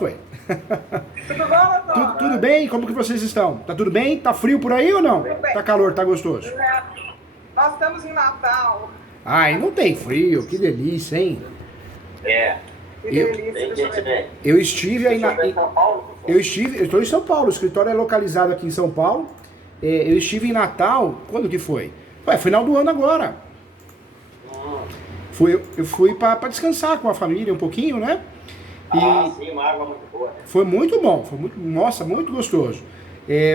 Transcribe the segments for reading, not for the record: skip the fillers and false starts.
Foi. Tudo bom, doutor? Tudo bem? Como que vocês estão? Tá tudo bem? Tá frio por aí ou não? Tudo bem. Tá calor, tá gostoso? Nós estamos em Natal. Ai, não tem frio, que delícia, hein? Que Eu- delícia. Deixa eu ver. Eu estive aí na... Em São Paulo? Eu estou em São Paulo, o escritório é localizado aqui em São Paulo. Eu estive em Natal, quando que foi? Ué, final do ano agora. Eu fui para descansar com a família um pouquinho, né? Sim, uma água muito boa, né? Foi muito bom, nossa, muito gostoso.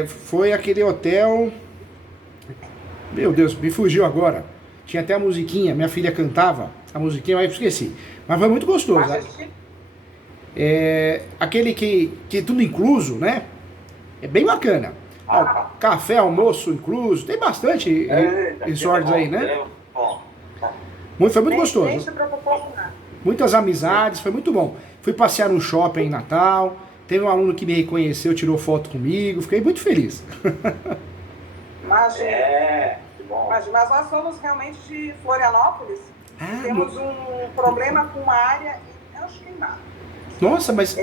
Foi aquele hotel. Meu Deus, me fugiu agora. Tinha até a musiquinha, minha filha cantava a musiquinha, mas eu esqueci. Mas foi muito gostoso. Aquele que tudo incluso, né? É bem bacana. Café, almoço incluso, tem bastante resorts aí, né? Foi muito gostoso. Nem se preocupou com nada. Muitas amizades, foi muito bom. Fui passear no shopping em Natal, teve um aluno que me reconheceu, tirou foto comigo, fiquei muito feliz. Imagina. Que bom. Mas nós somos realmente de Florianópolis. Temos um problema com uma área e acho que nada. Nossa, mas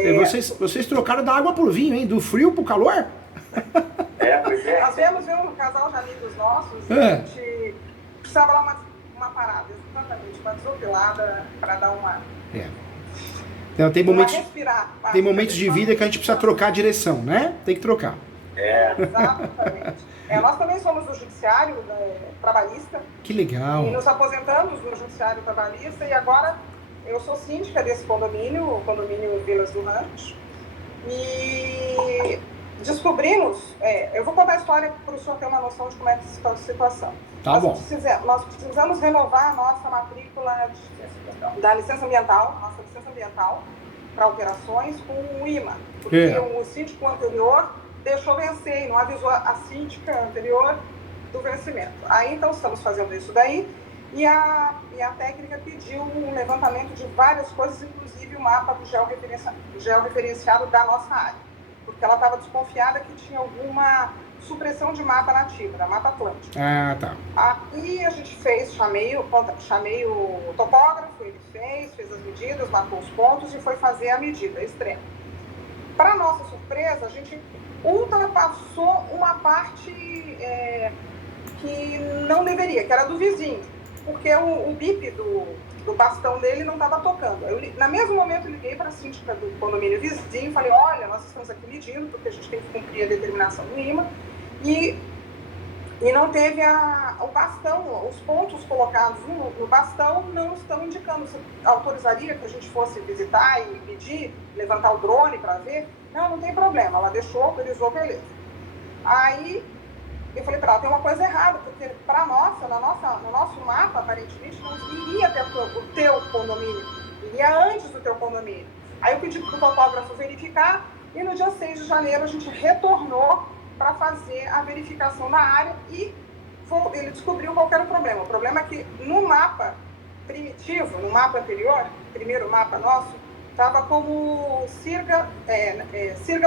vocês trocaram da água pro vinho, hein? Do frio pro calor? Pois é. Nós vemos um casal de amigos nossos e a gente precisava dar uma parada, exatamente, uma desopilada para dar uma Então, tem momentos respirar. de vida que a gente precisa trocar a direção, né? Tem que trocar. Exatamente. Nós também somos do judiciário trabalhista. Que legal. E nos aposentamos no judiciário trabalhista e agora eu sou síndica desse condomínio, o condomínio Vilas do Rancho. E descobrimos, eu vou contar a história para o senhor ter uma noção de como é que está a situação. Tá bom. Nós precisamos renovar a nossa matrícula da licença ambiental, para operações com o IMA, porque o síndico anterior deixou vencer e não avisou a síndica anterior do vencimento. Aí então estamos fazendo isso daí e a técnica pediu um levantamento de várias coisas, inclusive o mapa do georreferenciado da nossa área, porque ela estava desconfiada que tinha alguma supressão de mata nativa, da Mata Atlântica. Ah, tá. Aí a gente chamei o topógrafo, ele fez as medidas, marcou os pontos e foi fazer a medida extrema. Para nossa surpresa, a gente ultrapassou uma parte que não deveria, que era do vizinho, porque o bip do bastão dele não estava tocando. No mesmo momento, eu liguei para a síndica do condomínio vizinho e falei, olha, nós estamos aqui medindo, porque a gente tem que cumprir a determinação do IMA, e não teve o bastão, os pontos colocados no bastão não estão indicando. Você autorizaria que a gente fosse visitar e medir, levantar o drone para ver? Não tem problema. Ela deixou, autorizou, beleza. Aí eu falei para ela, tem uma coisa errada, porque para no nosso mapa, aparentemente, não iria ter o teu condomínio, iria antes do teu condomínio. Aí eu pedi para o topógrafo verificar e no dia 6 de janeiro a gente retornou para fazer a verificação na área e ele descobriu qual era o problema. O problema é que no mapa primitivo, no mapa anterior, primeiro mapa nosso, estava como Sirga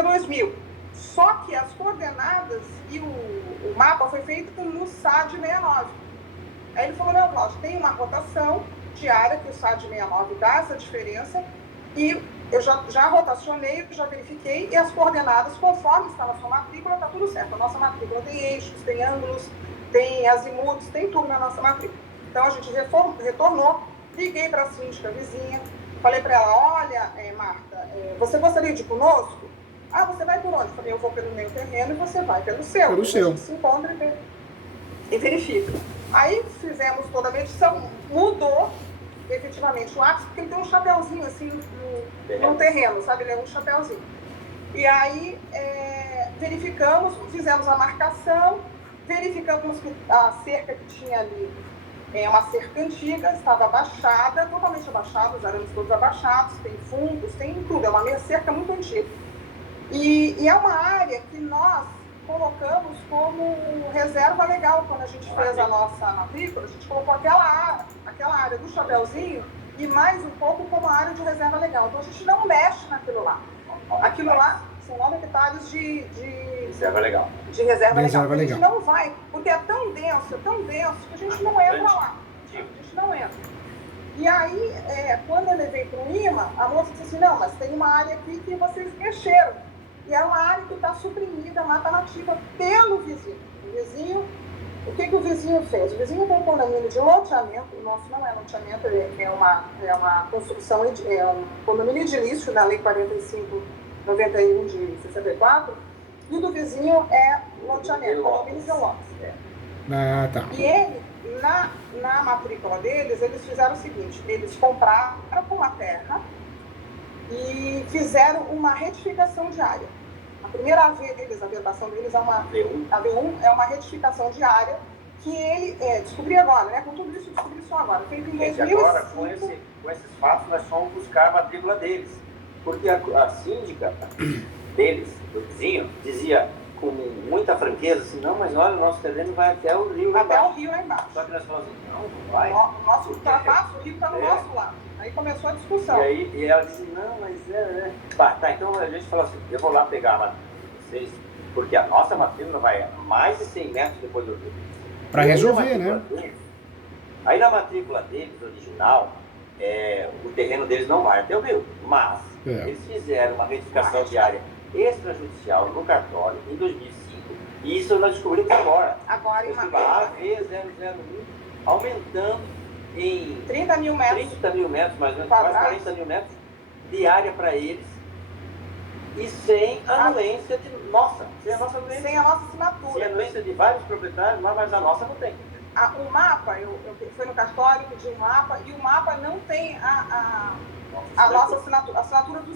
2000. Só que as coordenadas e o mapa foi feito no SAD 69. Aí ele falou, não, Cláudio, tem uma rotação diária que o SAD 69 dá essa diferença e eu já rotacionei, já verifiquei e as coordenadas, conforme está na sua matrícula, está tudo certo. A nossa matrícula tem eixos, tem ângulos, tem azimutos, tem tudo na nossa matrícula. Então a gente retornou, liguei para a síndica vizinha, falei para ela, olha, Marta, você gostaria de ir conosco? Você vai por onde? Eu falei, eu vou pelo meu terreno e você vai pelo seu. Pelo seu. A gente se encontra e verifica. Aí fizemos toda a medição, mudou efetivamente o ápice, porque ele tem um chapéuzinho assim no terreno, sabe? Ele é um chapéuzinho. E aí verificamos, fizemos a marcação, verificamos que a cerca que tinha ali é uma cerca antiga, estava abaixada, totalmente abaixada, os arames todos abaixados, tem fungos, tem tudo, é uma cerca muito antiga. E é uma área que nós colocamos como reserva legal. Quando a gente fez a nossa matrícula, a gente colocou aquela área do chapéuzinho e mais um pouco como área de reserva legal. Então a gente não mexe naquilo lá. Aquilo lá são 9 hectares de reserva legal. De reserva legal. A gente não vai, porque é tão denso que a gente não entra lá. A gente não entra. E aí, quando eu levei para o IMA, a moça disse assim, não, mas tem uma área aqui que vocês e é uma área que está suprimida, mata nativa, pelo vizinho. O que o vizinho fez? O vizinho tem um condomínio de loteamento, o nosso não é loteamento, é uma construção, é um condomínio edilício da Lei 4591 de 64, e o do vizinho é loteamento, condomínio de lotes. Ah, tá. E ele, na matrícula deles, eles fizeram o seguinte, eles compraram uma terra e fizeram uma retificação de área. A primeira AV deles, a verbação deles é uma AV1, é uma retificação de área que ele descobri agora, né? Com tudo isso, descobri só agora. Feito em 2005. Agora, com esses fatos, nós fomos buscar a matrícula deles. Porque a síndica deles, do vizinho, dizia com muita franqueza assim, não, mas olha, o nosso terreno vai até o rio lá embaixo. Até o rio lá embaixo. Só que nós falamos assim, não vai. O nosso ultrapasso, o rio está no nosso lado. Aí começou a discussão. E ela disse, não, mas Tá, então a gente falou assim, eu vou lá pegar a matrícula de vocês, porque a nossa matrícula vai a mais de 100 metros depois do rio. Para resolver, né? Aí na matrícula deles, original, o terreno deles não vai até o rio, mas eles fizeram uma retificação de área extrajudicial no cartório em 2005, e isso nós descobrimos agora. Agora, a AV001 aumentando em 30 mil metros, mais ou menos, quase 40 mil metros de área para eles, e sem anuência de nossa, sem a nossa anuência. Sem a nossa assinatura. Sem a anuência de vários proprietários, mas a nossa não tem. O mapa, eu fui no cartório, pedi um mapa, e o mapa não tem a nossa assinatura, a assinatura do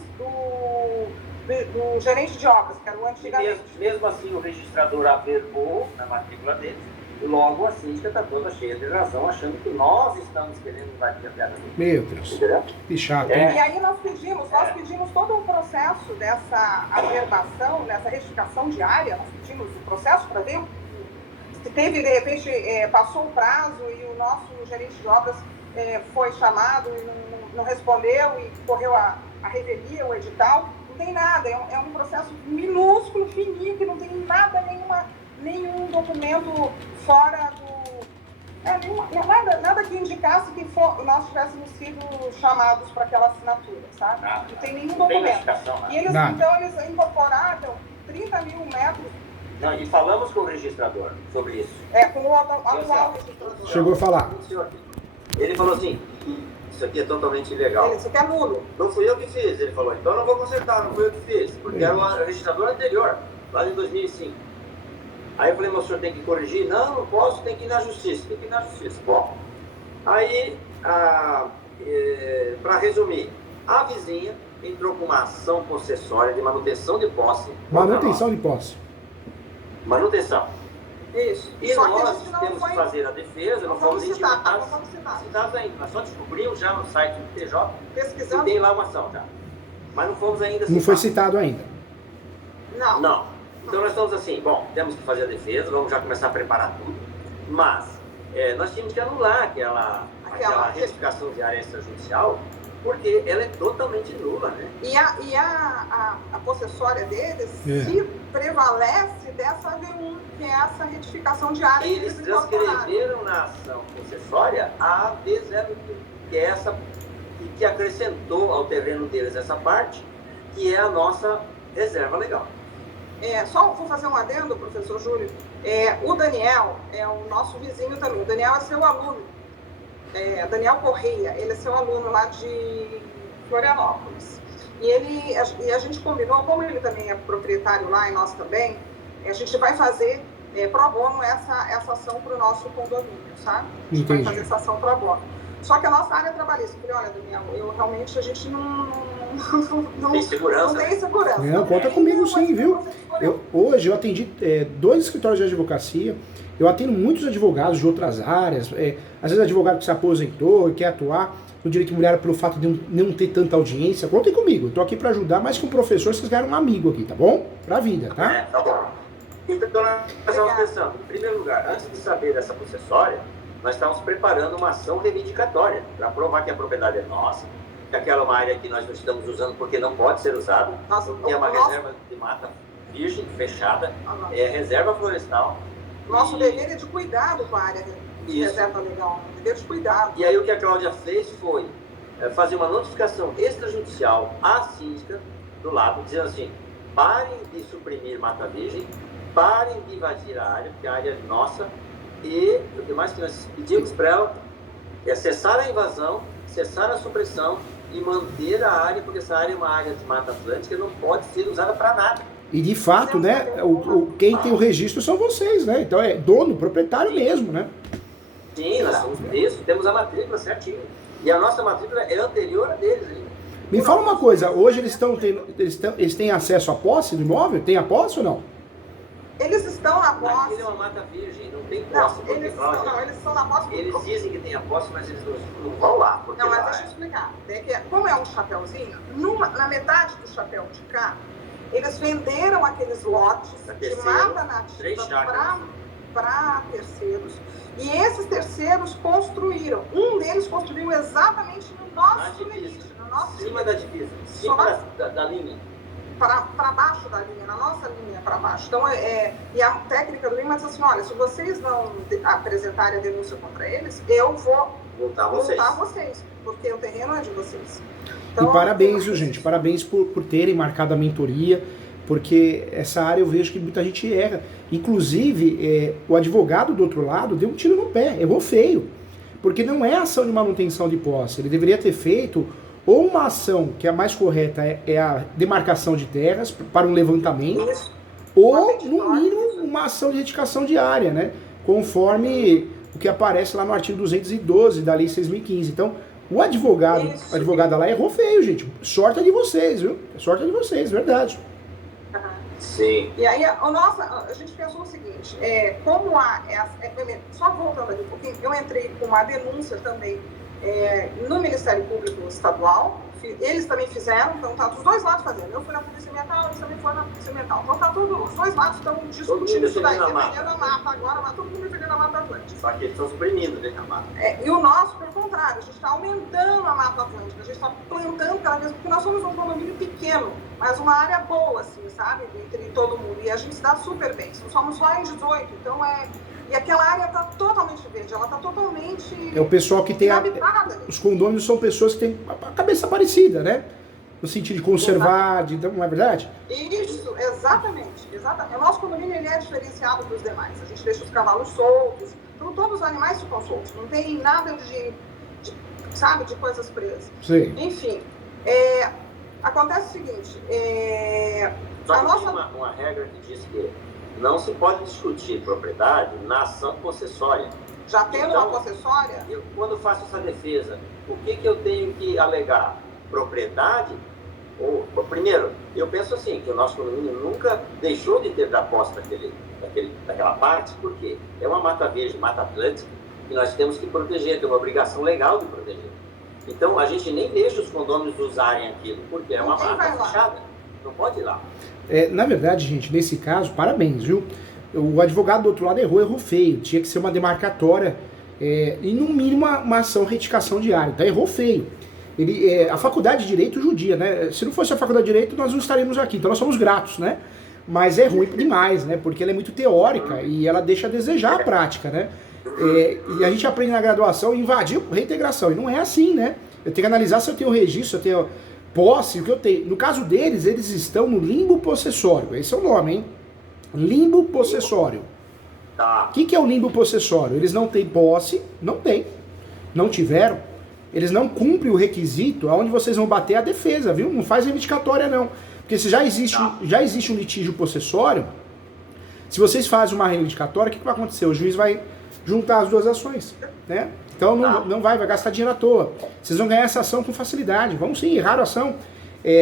gerente de obras, que era o antigamente. Mesmo assim, o registrador averbou na matrícula deles, e logo a síndica está toda cheia de razão, achando que nós estamos querendo invadir a terra deles. Meu Deus. Entendeu? Que chato, E aí nós pedimos todo o processo dessa averbação, dessa retificação de área, nós pedimos o processo para ver se teve, de repente, passou o prazo e o nosso gerente de obras foi chamado e não respondeu e correu a revelia, o edital. Não tem nada, é um processo minúsculo, fininho, que não tem nada, nenhum documento fora do... nada que indicasse que nós tivéssemos sido chamados para aquela assinatura, sabe? Não tem nenhum documento. E eles, então, eles incorporaram 30 mil metros. Não, e falamos com o registrador sobre isso. Com o atual registrador. Chegou a falar. Ele falou assim, isso aqui é totalmente ilegal. Isso aqui é nulo. Não fui eu que fiz. Ele falou, então não vou consertar, não fui eu que fiz. Porque era o registrador anterior, lá de 2005. Aí eu falei, mas o senhor tem que corrigir? Não posso, tem que ir na justiça. Tem que ir na justiça. Bom, aí, para resumir, a vizinha entrou com uma ação possessória de manutenção de posse. Manutenção de posse. Manutenção. Isso. E só nós temos que fazer a defesa, não fomos citados ainda. Nós só descobrimos já no site do TJ, pesquisando, que tem lá uma ação já. Mas não fomos ainda citados. Não foi citado ainda. Não. Então nós estamos assim, bom, temos que fazer a defesa, vamos já começar a preparar tudo. Mas nós tínhamos que anular aquela retificação de área extrajudicial, porque ela é totalmente nula, né? E a possessória deles se prevalece dessa AV1, que é essa retificação de área. Eles transcreveram na ação possessória a AV01, que é essa que acrescentou ao terreno deles essa parte, que é a nossa reserva legal. Só vou fazer um adendo, professor Júlio. O Daniel é o nosso vizinho também. O Daniel é seu aluno. Daniel Correia, ele é seu aluno lá de Florianópolis. E a gente combinou, como ele também é proprietário lá e nós também, a gente vai fazer pro bono essa ação para o nosso condomínio, sabe? A gente vai fazer essa ação pro bono. Só que a nossa área trabalhista, eu falei, olha, Daniel, a gente não tem segurança. Não tem segurança. Não, conta comigo sim, viu? Hoje eu atendi 2 escritórios de advocacia, eu atendo muitos advogados de outras áreas, às vezes advogado que se aposentou e quer atuar no direito imobiliário pelo fato de não ter tanta audiência. Contem comigo, eu tô aqui para ajudar, mais que um professor, vocês ganharam um amigo aqui, tá bom? Pra vida, tá? Tá bom. Então nós estamos pensando, em primeiro lugar, antes de saber dessa possessória, nós estamos preparando uma ação reivindicatória para provar que a propriedade é nossa, que aquela é uma área que nós não estamos usando porque não pode ser usada, que é uma reserva de mata virgem, fechada, é reserva florestal. Nosso dever é de cuidado com a área de reserva legal, dever de cuidado. E aí o que a Cláudia fez foi fazer uma notificação extrajudicial à síndica do lado, dizendo assim, parem de suprimir mata virgem, parem de invadir a área, porque a área é nossa, e o que mais que nós pedimos para ela é cessar a invasão, cessar a supressão e manter a área, porque essa área é uma área de Mata Atlântica e não pode ser usada para nada. E de fato, né, quem tem o registro são vocês, né? Então é dono, proprietário mesmo, né? Sim, nós somos isso, temos a matrícula certinho. E a nossa matrícula é anterior a deles ainda. Me fala uma coisa, hoje eles têm acesso à posse do imóvel? Tem a posse ou não? Eles estão na posse. Aquilo é uma mata virgem, não tem posse. Não, eles estão na posse. Eles dizem que tem a posse, mas eles não vão lá. Não, mas deixa eu explicar. É que, como é um chapéuzinho, na metade do chapéu de cá, eles venderam aqueles lotes de mata nativa para terceiros. E esses terceiros construíram. Um deles construiu exatamente no nosso limite. Cima da divisa, cima da linha. Para baixo da linha, na nossa linha para baixo. Então, e a técnica do IMA diz assim, olha, se vocês não apresentarem a denúncia contra eles, eu vou multar vocês, porque o terreno é de vocês. Então, e parabéns, viu, gente? Parabéns por terem marcado a mentoria, porque essa área eu vejo que muita gente erra. Inclusive, o advogado do outro lado deu um tiro no pé, errou feio. Porque não é ação de manutenção de posse. Ele deveria ter feito ou uma ação, que é a mais correta, é a demarcação de terras para um levantamento, ou, no mínimo, uma ação de retificação de área, né? Conforme o que aparece lá no artigo 212 da Lei 6.015. Então, o advogado, a advogada lá errou feio, gente. Sorte é de vocês, viu? Sorte é de vocês, verdade. Sim. E aí, a gente pensou o seguinte, só voltando aqui um pouquinho, eu entrei com uma denúncia também no Ministério Público Estadual, eles também fizeram, então tá dos dois lados fazendo. Eu fui na Polícia Ambiental, eles também foram na Polícia Ambiental. Então tá tudo, os dois lados estão discutindo isso daí, defendendo a mata agora, mas todo mundo defendendo a Mata Atlântica. Só que eles estão suprimindo, né, a mata. E o nosso, pelo contrário, a gente está aumentando a Mata Atlântica, a gente está plantando cada vez, porque nós somos um condomínio pequeno, mas uma área boa, assim, sabe, entre todo mundo, e a gente se dá super bem. Somos só em 18, então E aquela área está totalmente verde, ela está totalmente o pessoal que tem os condôminos são pessoas que têm a cabeça parecida, né? No sentido de conservar, não é verdade? Isso, exatamente. O nosso condomínio ele é diferenciado dos demais. A gente deixa os cavalos soltos, então todos os animais ficam soltos. Não tem nada de coisas presas. Sim. Enfim, acontece o seguinte, Só que tem uma regra que diz que não se pode discutir propriedade na ação possessória. Já tendo uma possessória? Eu, quando faço essa defesa, o que eu tenho que alegar? Propriedade? Primeiro, eu penso assim, que o nosso condomínio nunca deixou de ter da posse daquela parte, porque é uma mata verde, mata atlântica, que nós temos que proteger, tem uma obrigação legal de proteger. Então, a gente nem deixa os condôminos usarem aquilo, porque é uma mata fechada. Não pode ir lá. Na verdade, gente, nesse caso, parabéns, viu? O advogado do outro lado errou feio. Tinha que ser uma demarcatória e, no mínimo, uma ação retificação de área. Então, errou feio. A faculdade de Direito judia, né? Se não fosse a faculdade de Direito, nós não estaríamos aqui. Então, nós somos gratos, né? Mas é ruim demais, né? Porque ela é muito teórica e ela deixa a desejar a prática, né? E a gente aprende na graduação invadir reintegração. E não é assim, né? Eu tenho que analisar se eu tenho registro, se eu tenho posse, o que eu tenho. No caso deles, eles estão no limbo possessório. Esse é o nome, hein? Limbo possessório. O que é o limbo possessório? Eles não têm posse, não tiveram. Eles não cumprem o requisito aonde vocês vão bater a defesa, viu? Não faz reivindicatória, não. Porque se já existe um litígio possessório, se vocês fazem uma reivindicatória, o que vai acontecer? O juiz vai juntar as duas ações, né? Então não vai gastar dinheiro à toa. Vocês vão ganhar essa ação com facilidade. Vão sim, errar a ação.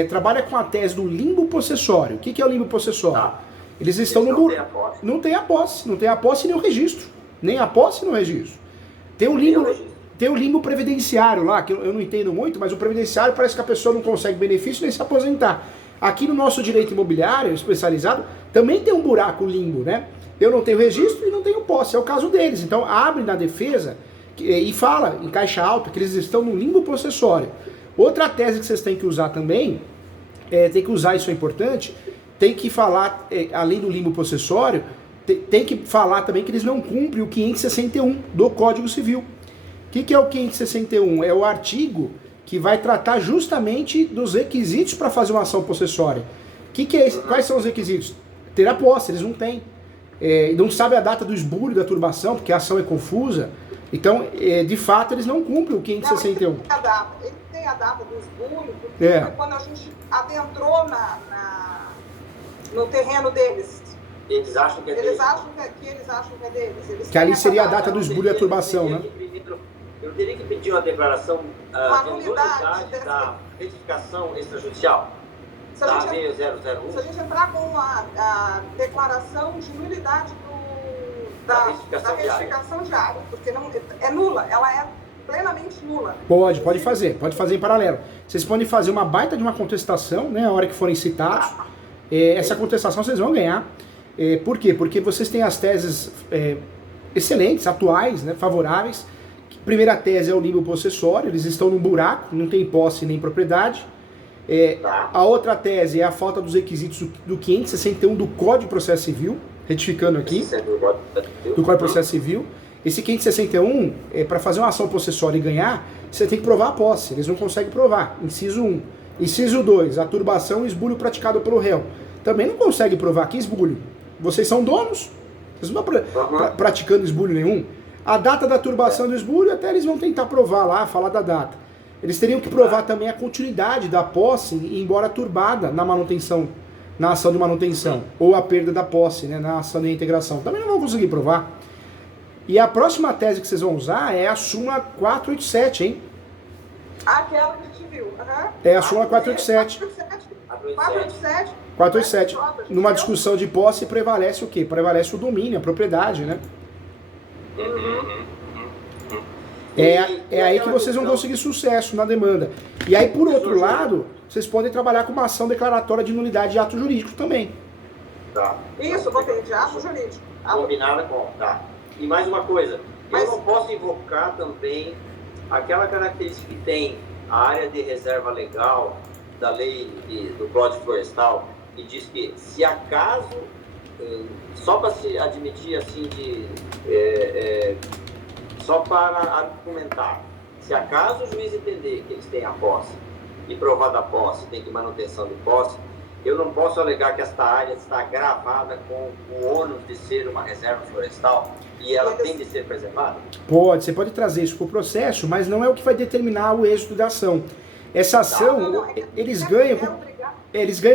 Trabalha com a tese do limbo possessório. O que é o limbo possessório? Eles estão no burro. Não tem a posse. Não tem a posse nem o registro. Nem a posse nem o registro. Tem o limbo previdenciário lá, que eu não entendo muito, mas o previdenciário parece que a pessoa não consegue benefício nem se aposentar. Aqui no nosso direito imobiliário especializado, também tem um buraco limbo, né? Eu não tenho registro e não tenho posse. É o caso deles. Então abre na defesa e fala em caixa alta que eles estão no limbo possessório. Outra tese que vocês têm que usar também, tem que usar, isso é importante, tem que falar, além do limbo possessório, tem que falar também que eles não cumprem o 561 do Código Civil. O que é o 561? É o artigo que vai tratar justamente dos requisitos para fazer uma ação possessória, Quais são os requisitos? Ter a posse, eles não têm. Não sabe a data do esbulho, da turbação, porque a ação é confusa. Então, de fato, eles não cumprem o 561. Ele tem a data do esbulho, porque quando a gente adentrou no terreno deles. Eles acham que é deles. Eles acham que é deles. Que ali seria a data do esbulho e a turbação, né? Eu teria que pedir uma declaração de nulidade da retificação extrajudicial. Da 6001. Se a gente entrar com a declaração de nulidade da retificação diária, porque não, é nula, ela é plenamente nula. Pode fazer em paralelo. Vocês podem fazer uma baita de uma contestação, né, a hora que forem citados. Essa contestação vocês vão ganhar. Por quê? Porque vocês têm as teses excelentes, atuais, né, favoráveis. Primeira tese é o limbo possessório, eles estão num buraco, não tem posse nem propriedade. A outra tese é a falta dos requisitos do 561 do Código de Processo Civil, retificando aqui, do Código de Processo Civil. Esse 561, para fazer uma ação possessória e ganhar, você tem que provar a posse, eles não conseguem provar. Inciso 1. Inciso 2, a turbação e esbulho praticado pelo réu. Também não consegue provar. Que esbulho? Vocês são donos, vocês não estão praticando esbulho nenhum. A data da turbação do esbulho, até eles vão tentar provar lá, falar da data. Eles teriam que provar também a continuidade da posse, embora turbada na manutenção, na ação de manutenção, ou a perda da posse, né, na ação de reintegração. Também não vão conseguir provar. E a próxima tese que vocês vão usar é a súmula 487, hein? Aquela que a gente viu. É a súmula 487. 487. Numa discussão de posse prevalece o quê? Prevalece o domínio, a propriedade, né? É aí que vocês vão conseguir sucesso na demanda. E aí, por outro lado, vocês podem trabalhar com uma ação declaratória de nulidade de ato jurídico também. Isso, vou ter de ato jurídico. Combinada com. E mais uma coisa, eu não posso invocar também aquela característica que tem a área de reserva legal da lei do Código Florestal, que diz que se acaso, só para se admitir assim só para argumentar, se acaso o juiz entender que eles têm a posse e provar da posse, tem que manutenção de posse, eu não posso alegar que esta área está gravada com o ônus de ser uma reserva florestal e ela tem de ser preservada? Você pode trazer isso para o processo, mas não é o que vai determinar o êxito da ação. Essa ação, eles ganham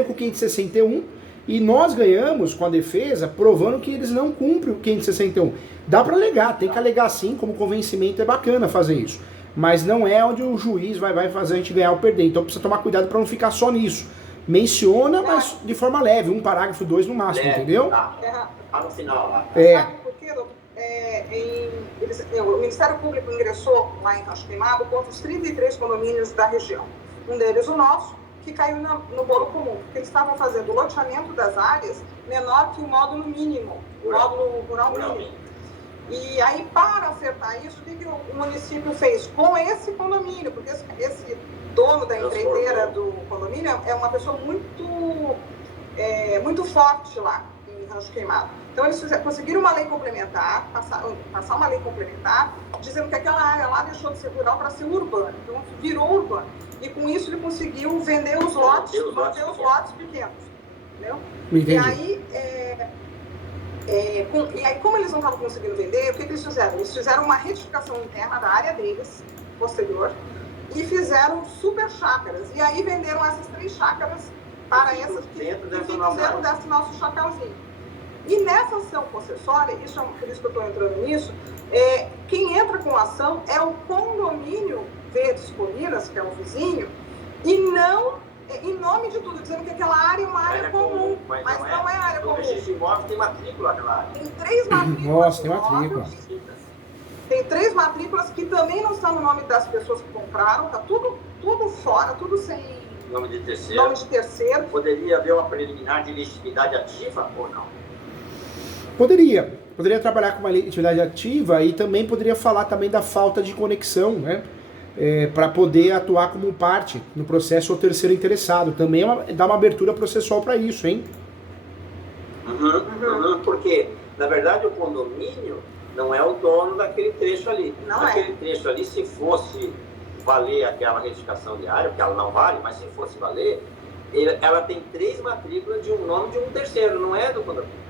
com o 561 e nós ganhamos com a defesa provando que eles não cumprem o 561. Dá para alegar, tem que alegar sim, como convencimento é bacana fazer isso. Mas não é onde o juiz vai fazer a gente ganhar ou perder. Então precisa tomar cuidado para não ficar só nisso. Menciona, mas de forma leve, um parágrafo, 2 no máximo, entendeu? No final lá. Sabe por quê, doutor? O Ministério Público ingressou lá em Rancho Queimado contra os 33 condomínios da região. Um deles, o nosso, que caiu no bolo comum, porque eles estavam fazendo o loteamento das áreas menor que o módulo mínimo, o módulo rural mínimo. E aí, para acertar isso, o que o município fez com esse condomínio? Porque esse dono da empreiteira do condomínio é uma pessoa muito forte lá em Rancho Queimado. Então, eles conseguiram uma lei complementar, passar uma lei complementar, dizendo que aquela área lá deixou de ser rural para ser urbana. Então, virou urbana. E com isso, ele conseguiu vender os lotes, manter os lotes pequenos. Entendeu? Entendi. E aí, como eles não estavam conseguindo vender, o que eles fizeram? Eles fizeram uma retificação interna da área deles, posterior, e fizeram super chácaras. E aí venderam essas 3 chácaras para essas que ficam dentro desse nosso chacalzinho. E nessa ação possessória, por isso que eu estou entrando nisso, quem entra com a ação é o condomínio Verdes Colinas, que é o vizinho, e não, em nome de tudo, dizendo que aquela área é uma área comum, mas não é área comum. O registro de imóvel tem matrícula naquela área. Tem 3 matrículas. Nossa, tem matrícula. Tem 3 matrículas que também não estão no nome das pessoas que compraram, tá tudo fora, tudo sem nome de terceiro. Poderia haver uma preliminar de legitimidade ativa ou não? Poderia trabalhar com uma legitimidade ativa e também poderia falar também da falta de conexão, né? Para poder atuar como parte no processo ou terceiro interessado. Também dá uma abertura processual para isso, hein? Porque, na verdade, o condomínio não é o dono daquele trecho ali. Aquele trecho ali, se fosse valer aquela retificação de área, porque ela não vale, mas se fosse valer, ela tem 3 matrículas de um nome de um terceiro, não é do condomínio.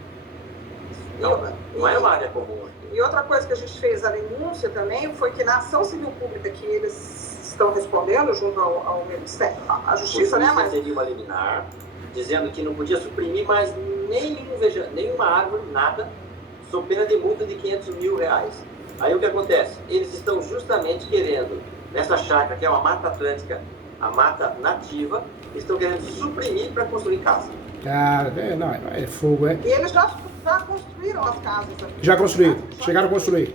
Não é uma área comum. E outra coisa que a gente fez a denúncia também foi que na ação civil pública que eles estão respondendo junto ao Ministério, à Justiça, né? Mas seria uma liminar, dizendo que não podia suprimir mais nenhuma árvore, nada, sob pena de multa de R$500 mil. Aí o que acontece? Eles estão justamente querendo, nessa chácara, que é uma mata atlântica, a mata nativa, estão querendo suprimir para construir casa. Ah, não, é fogo, é. E eles já construíram as casas aqui. Já construíram, chegaram a construir.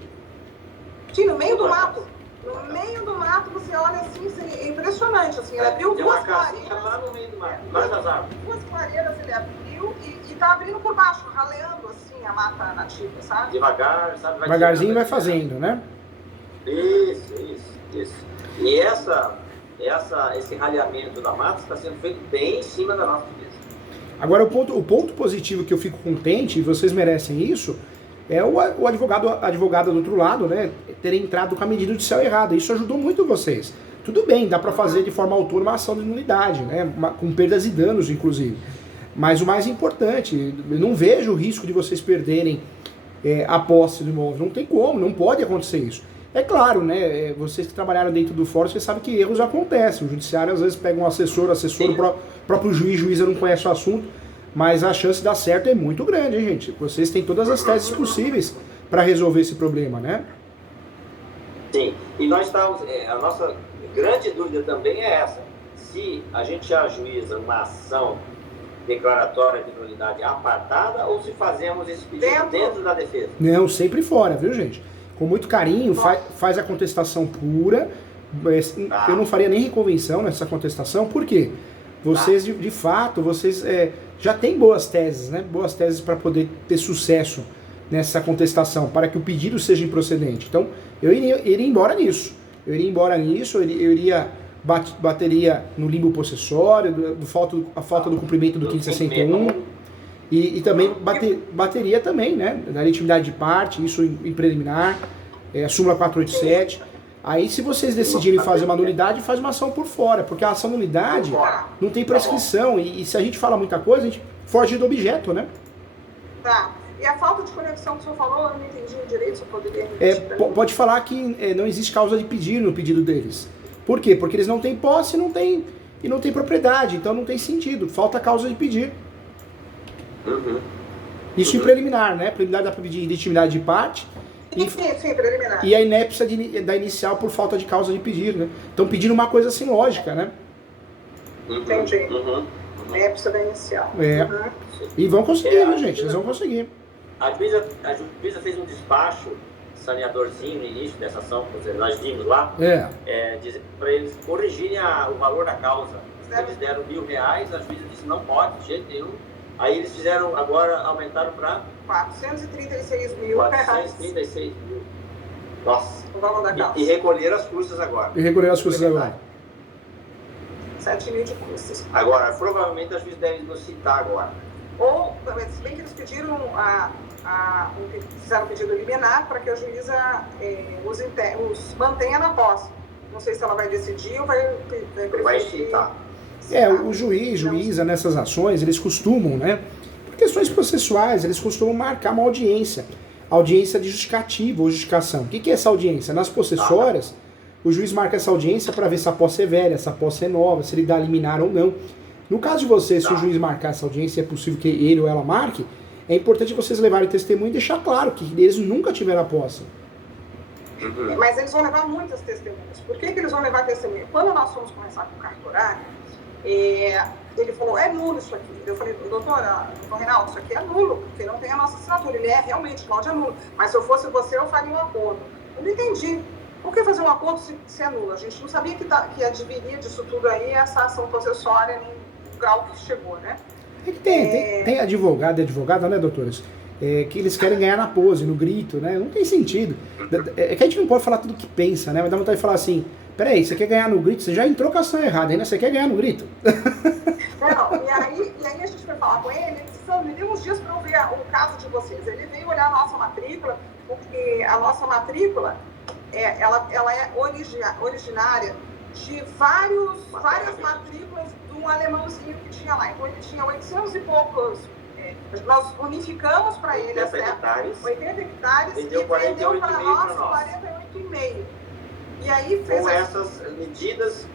Sim, no meio do mato. No meio do mato, você olha assim, é impressionante, assim, ele abriu duas clareiras. Lá no meio do mato, lá das árvores. Duas clareiras ele abriu e tá abrindo por baixo, raleando assim a mata nativa, sabe? Devagar, sabe? Devagarzinho vai fazendo, né? Isso. E esse raleamento da mata está sendo feito bem em cima da nossa cabeça. Agora, o ponto positivo que eu fico contente, e vocês merecem isso, é o advogado do outro lado, né, ter entrado com a medida judicial errada. Isso ajudou muito vocês. Tudo bem, dá para fazer de forma autônoma a ação de nulidade, né, com perdas e danos, inclusive. Mas o mais importante, eu não vejo o risco de vocês perderem a posse do imóvel. Não tem como, não pode acontecer isso. É claro, né, vocês que trabalharam dentro do fórum, vocês sabem que erros acontecem. O judiciário às vezes pega um assessor, o próprio juiz não conhece o assunto, mas a chance de dar certo é muito grande, hein, gente? Vocês têm todas as teses possíveis para resolver esse problema, né? Sim, e nós estamos, a nossa grande dúvida também é essa: se a gente ajuiza uma ação declaratória de nulidade apartada ou se fazemos esse pedido dentro da defesa? Não, sempre fora, viu, gente? Com muito carinho, faz a contestação pura. Eu não faria nem reconvenção nessa contestação, por quê? Vocês, de fato, vocês já têm boas teses, né? Boas teses para poder ter sucesso nessa contestação, para que o pedido seja improcedente. Então, eu iria embora nisso. Eu iria bateria no limbo possessório, a falta do cumprimento do 561, e também bateria também, né? Da legitimidade de parte, isso em preliminar, a súmula 487. Aí, se vocês decidirem fazer uma nulidade, faz uma ação por fora, porque a ação nulidade não tem prescrição, e se a gente fala muita coisa, a gente foge do objeto, né? Tá. E a falta de conexão que o senhor falou, eu não entendi direito, se eu poderia repetir. Pode falar que não existe causa de pedir no pedido deles. Por quê? Porque eles não têm posse e não têm propriedade, então não tem sentido, falta causa de pedir. Isso em preliminar, né? Preliminar dá para pedir legitimidade de parte. Sim, preliminar. E a inépcia da inicial por falta de causa de pedir, né? Estão pedindo uma coisa sem lógica, né? Entendi. Inépcia da inicial. E vão conseguir, viu, gente? Eles vão conseguir. A juíza fez um despacho saneadorzinho no início dessa ação, nós vimos lá, dizendo para eles corrigirem o valor da causa. Eles deram R$1.000, a juíza disse não pode, de jeito nenhum. Aí eles aumentaram para 436 mil. 436 mil. Nossa. O valor da causa. E recolheram as custas agora. 7 mil de custas. Agora, provavelmente a juíza deve nos citar agora. Ou, se bem que eles pediram fizeram um pedido liminar para que a juíza os mantenha na posse. Não sei se ela vai decidir ou vai citar. O juíza nessas ações, eles costumam, né? Por questões processuais, eles costumam marcar uma audiência de justificativa ou justificação. O que é essa audiência? Nas possessórias, o juiz marca essa audiência para ver se a posse é velha, se a posse é nova, se ele dá liminar ou não. No caso de vocês, se o juiz marcar essa audiência, é possível que ele ou ela marque, é importante vocês levarem testemunho e deixar claro que eles nunca tiveram a posse. Mas eles vão levar muitas testemunhas. Por que eles vão levar testemunha? Quando nós fomos começar com o cartorário, ele falou, é nulo isso aqui. Eu falei, doutor Reinaldo, isso aqui é nulo, porque não tem a nossa assinatura. Ele realmente, Cláudio, é nulo. Mas se eu fosse você, eu faria um acordo. Eu não entendi. Por que fazer um acordo se é nulo? A gente não sabia que adviria disso tudo aí, essa ação processuária no grau que chegou, né? Tem advogado e advogada, né, doutores? Que eles querem ganhar na pose, no grito, né? Não tem sentido. É que a gente não pode falar tudo o que pensa, né? Mas dá vontade de falar assim, peraí, você quer ganhar no grito? Você já entrou com a ação errada, ainda você quer ganhar no grito? Não, e aí a gente foi falar com ele disse, me deu uns dias para eu ver o caso de vocês. Ele veio olhar a nossa matrícula, porque a nossa matrícula, ela é originária de várias matrículas um alemãozinho que tinha lá. Então ele tinha 800 e poucos. Nós unificamos para ele 80 hectares, 80 hectares vendeu e vendeu para nós 48,5. 48,5. E aí fez com essas medidas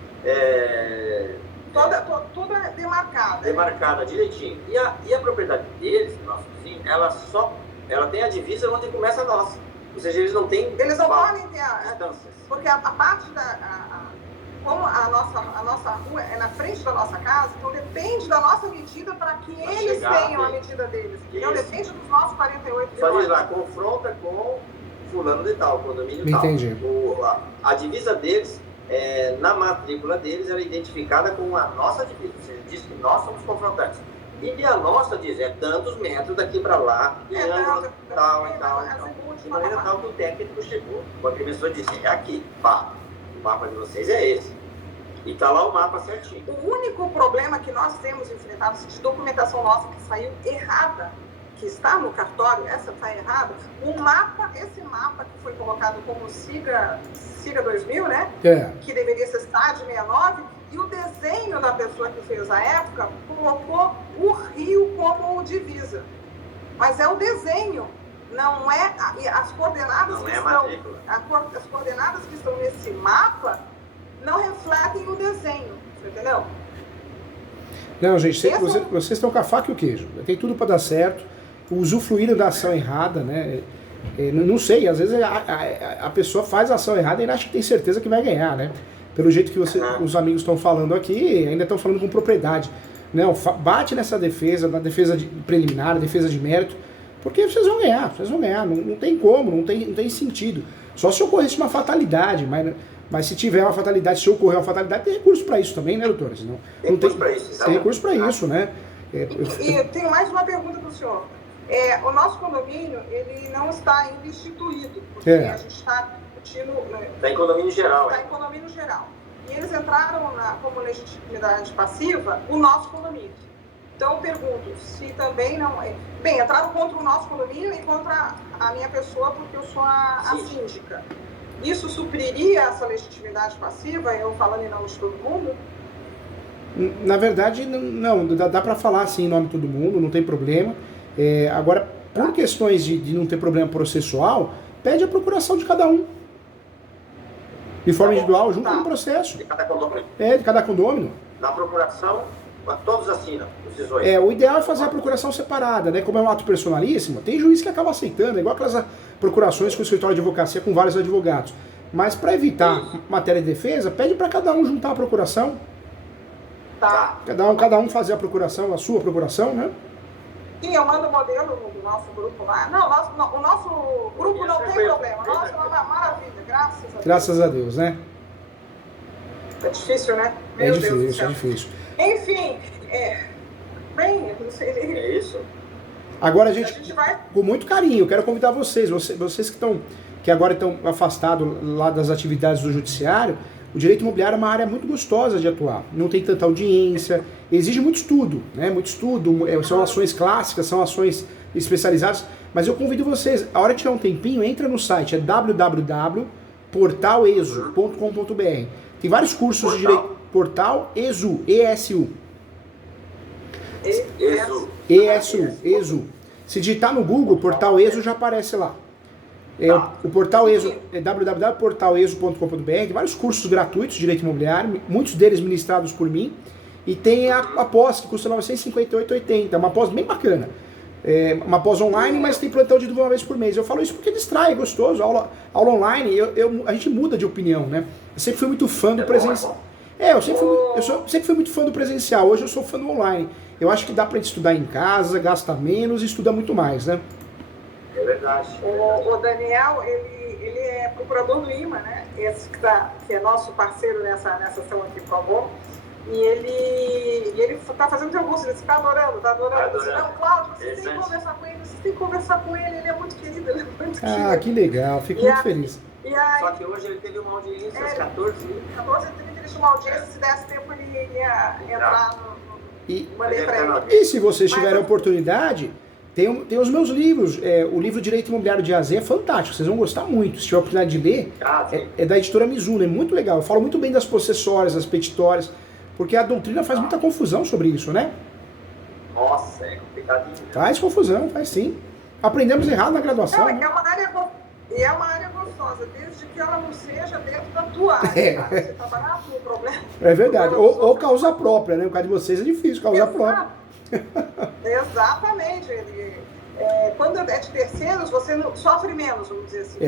toda demarcada. Demarcada direitinho. E a propriedade deles, do nosso vizinho, ela tem a divisa onde começa a nossa. Ou seja, eles não têm. Eles não podem ter distâncias. Porque a parte como a nossa rua é na frente da nossa casa, então depende da nossa medida para que eles tenham a medida deles. Então depende dos nossos 48 Só diz quilômetros. lá, confronta com fulano de tal, condomínio Entendi. tal. A divisa deles, na matrícula deles, ela é identificada com a nossa divisa. Ou seja, diz que nós somos confrontantes. E a nossa diz, tantos metros daqui para lá, e tal. De maneira tal que o técnico chegou. O agrimensor disse, é aqui, pá. O mapa de vocês é esse. E tá lá o mapa certinho. O único problema que nós temos enfrentado de documentação nossa que saiu errada, que está no cartório, essa está errada, esse mapa que foi colocado como SIGA 2000, né? Que deveria ser STAD 69, e o desenho da pessoa que fez a época colocou o rio como divisa. Mas é o desenho. Não é as coordenadas não que é estão matrícula. as coordenadas que estão nesse mapa não refletem o desenho, você entendeu? Não, gente, vocês estão com a faca e o queijo. Tem tudo para dar certo. Usufruíram da ação errada, né? Não sei, às vezes a pessoa faz a ação errada e acha que tem certeza que vai ganhar, né? Pelo jeito que os amigos estão falando aqui, ainda estão falando com propriedade. Não, bate nessa defesa, na defesa preliminar, na defesa de mérito. Porque vocês vão ganhar, não tem como, não tem sentido. Só se ocorresse uma fatalidade, mas se tiver uma fatalidade, se ocorrer uma fatalidade, tem recurso para isso também, né, doutora? Senão, tem recurso para isso. Tem recurso para isso, né? E tenho mais uma pergunta para o senhor. O nosso condomínio, ele não está ainda instituído, porque a gente está discutindo... Está em condomínio geral. Está em condomínio geral. E eles entraram como legitimidade passiva o nosso condomínio. Então, eu pergunto se também não... Bem, entraram contra o nosso condomínio e contra a minha pessoa, porque eu sou a síndica. Isso supriria essa legitimidade passiva, eu falando em nome de todo mundo? Na verdade, não. Dá para falar assim em nome de todo mundo, não tem problema. Agora, por questões de não ter problema processual, pede a procuração de cada um. De forma individual, junto no processo. De cada condomínio. De cada condomínio. Na procuração... Todos assinam, os 18. O ideal é fazer a procuração separada, né? Como é um ato personalíssimo, tem juiz que acaba aceitando, igual aquelas procurações com o escritório de advocacia com vários advogados. Mas para evitar matéria de defesa, pede para cada um juntar a procuração. Tá. Cada um fazer a procuração, a sua procuração, né? Sim, eu mando o modelo do nosso grupo lá. Não, o nosso grupo não tem problema. Nossa, é uma maravilha, graças a Deus. Graças a Deus, né? É difícil, né? É difícil. Enfim, bem, não sei. É isso. Agora a gente vai... Com muito carinho, quero convidar vocês que agora estão afastados lá das atividades do judiciário. O direito imobiliário é uma área muito gostosa de atuar. Não tem tanta audiência, exige muito estudo, né? Muito estudo, são ações clássicas, são ações especializadas. Mas eu convido vocês, a hora que tiver um tempinho, entra no site, www.portalesu.com.br. Tem vários cursos de direito. Portal ESU, ESU. ESU. Se digitar no Google, Portal ESU já aparece lá. O Portal ESU é www.portalesu.com.br. Tem vários cursos gratuitos de direito imobiliário, muitos deles ministrados por mim. E tem a pós, que custa R$ 958,80. É uma pós bem bacana. Uma pós online, mas tem plantão de uma vez por mês. Eu falo isso porque distrai, é gostoso. Aula online, a gente muda de opinião, né? Eu sempre fui muito fã do presencial. Eu sempre fui muito fã do presencial. Hoje eu sou fã do online. Eu acho que dá pra gente estudar em casa, gasta menos e estuda muito mais, né? É verdade. O Daniel, ele é procurador do IMA, né? Esse que é nosso parceiro nessa ação aqui, por favor. E ele tá fazendo teu curso, ele tá adorando. Não, Cláudio, vocês têm que conversar com ele, ele é muito querido, ele é muito querido. Ah, que legal, fico muito feliz. Só que hoje ele teve uma audiência às 14h. 14h30 ele tinha uma audiência, se desse tempo ele iria entrar no... Mandei pra ele. E se vocês tiverem a oportunidade, tem os meus livros. O livro Direito Imobiliário de AZ é fantástico, vocês vão gostar muito. Se tiver a oportunidade de ler, é da editora Mizuno, é muito legal. Eu falo muito bem das possessórias, das petitórias. Porque a doutrina faz muita confusão sobre isso, né? Nossa, é complicadinho. Faz confusão, faz sim. Aprendemos errado na graduação, Não, né? é uma área gostosa, desde que ela não seja dentro da tua área. É. Cara. Você trabalhar com o problema. É verdade. Ou causa própria, né? No caso de vocês é difícil, causa própria. Exatamente. Quando é de terceiros, você não, sofre menos, vamos dizer assim.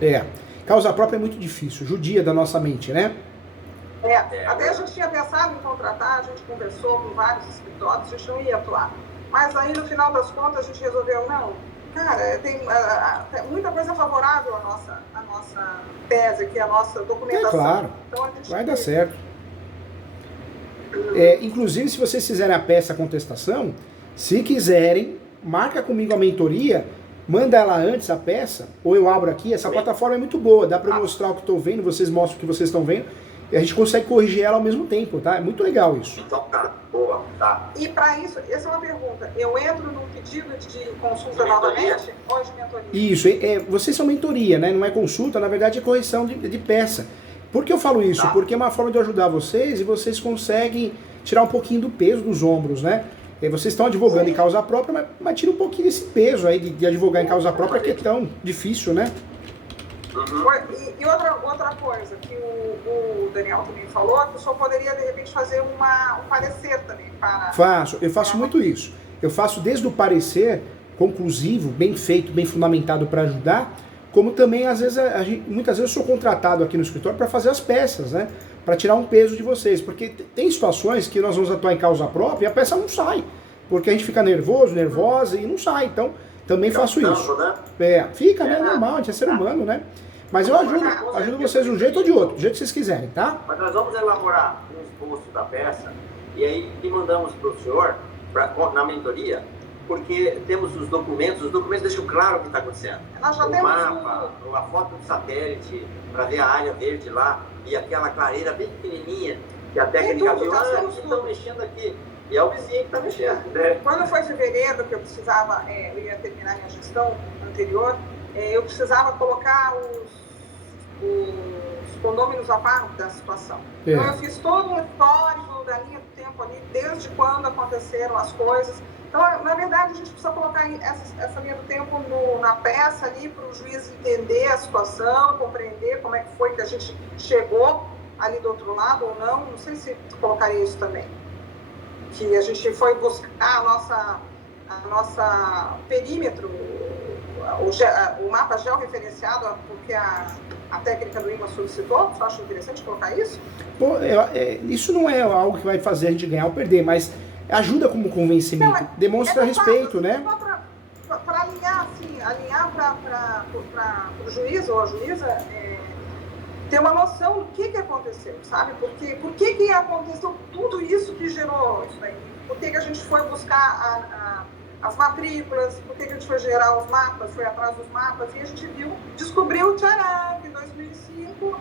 É. Causa própria é muito difícil, judia da nossa mente, né? Até a gente tinha pensado em contratar, a gente conversou com vários escritórios, a gente não ia atuar. Mas aí, no final das contas, a gente resolveu, não, cara, tem muita coisa favorável à nossa tese aqui, à nossa documentação. É claro, então, a gente vai dar certo. Inclusive, se vocês fizerem a peça contestação, se quiserem, marca comigo a mentoria, manda ela antes, a peça, ou eu abro aqui, essa plataforma é muito boa, dá para mostrar o que estou vendo, vocês mostram o que vocês estão vendo, e a gente consegue corrigir ela ao mesmo tempo, tá? É muito legal isso. Então, tá, boa, tá. E para isso, essa é uma pergunta, eu entro num pedido de consulta novamente ou de mentoria? Isso, vocês são mentoria, né? Não é consulta, na verdade é correção de peça. Por que eu falo isso? Tá. Porque é uma forma de ajudar vocês e vocês conseguem tirar um pouquinho do peso dos ombros, né? Vocês estão advogando em causa própria, mas tira um pouquinho desse peso aí de advogar em causa própria, que é tão difícil, né? Uhum. E outra coisa que o Daniel também falou, que o senhor poderia, de repente, fazer um parecer também para... Eu faço muito isso. Eu faço desde o parecer conclusivo, bem feito, bem fundamentado para ajudar, como também, às vezes, muitas vezes eu sou contratado aqui no escritório para fazer as peças, né? Para tirar um peso de vocês, porque tem situações que nós vamos atuar em causa própria e a peça não sai, porque a gente fica nervoso, nervosa e não sai, então também faço isso. Fica, né? Normal, a gente é ser humano, né? Mas eu ajudo vocês de um jeito ou de outro, do jeito que vocês quiserem, tá? Mas nós vamos elaborar um esboço da peça e aí mandamos para o senhor, na mentoria, porque temos os documentos deixam claro o que está acontecendo. Nós já o temos mapa, a foto do satélite, para ver a área verde lá, e aquela clareira bem pequenininha, que a técnica viu, eles estão mexendo aqui. E é o vizinho que está mexendo, né? Quando foi fevereiro, que eu precisava, eu ia terminar minha gestão anterior, eu precisava colocar os condôminos a par da situação. Então eu fiz todo um histórico da linha do tempo ali, desde quando aconteceram as coisas. Então, na verdade, a gente precisa colocar essa linha do tempo na peça ali para o juiz entender a situação, compreender como é que foi que a gente chegou ali do outro lado ou não. Não sei se colocaria isso também. Que a gente foi buscar a nossa perímetro, o mapa georreferenciado, porque a técnica do IMA solicitou. Você acha interessante colocar isso? Pô, isso não é algo que vai fazer a gente ganhar ou perder, mas ajuda como convencimento, demonstra respeito, né? Para alinhar para o juiz ou a juíza ter uma noção do que aconteceu, sabe? Por que aconteceu tudo isso que gerou isso aí? Por que a gente foi buscar as matrículas? Por que a gente foi gerar os mapas, foi atrás dos mapas? E a gente descobriu, tcharam, que em 2005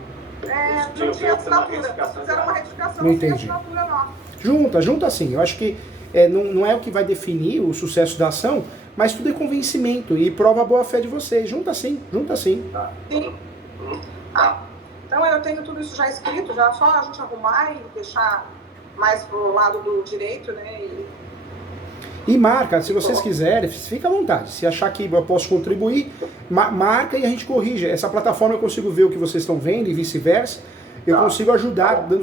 não tinha assinatura. Fizeram uma retificação sem assinatura nossa. Junta sim. Eu acho que não é o que vai definir o sucesso da ação, mas tudo é convencimento e prova a boa-fé de vocês. Junta sim. Tá. Sim. Então eu tenho tudo isso já escrito, já só a gente arrumar e deixar mais pro lado do direito, né? E marca, se vocês quiserem, fica à vontade. Se achar que eu posso contribuir, marca e a gente corrige. Essa plataforma eu consigo ver o que vocês estão vendo e vice-versa. Eu consigo ajudar, dando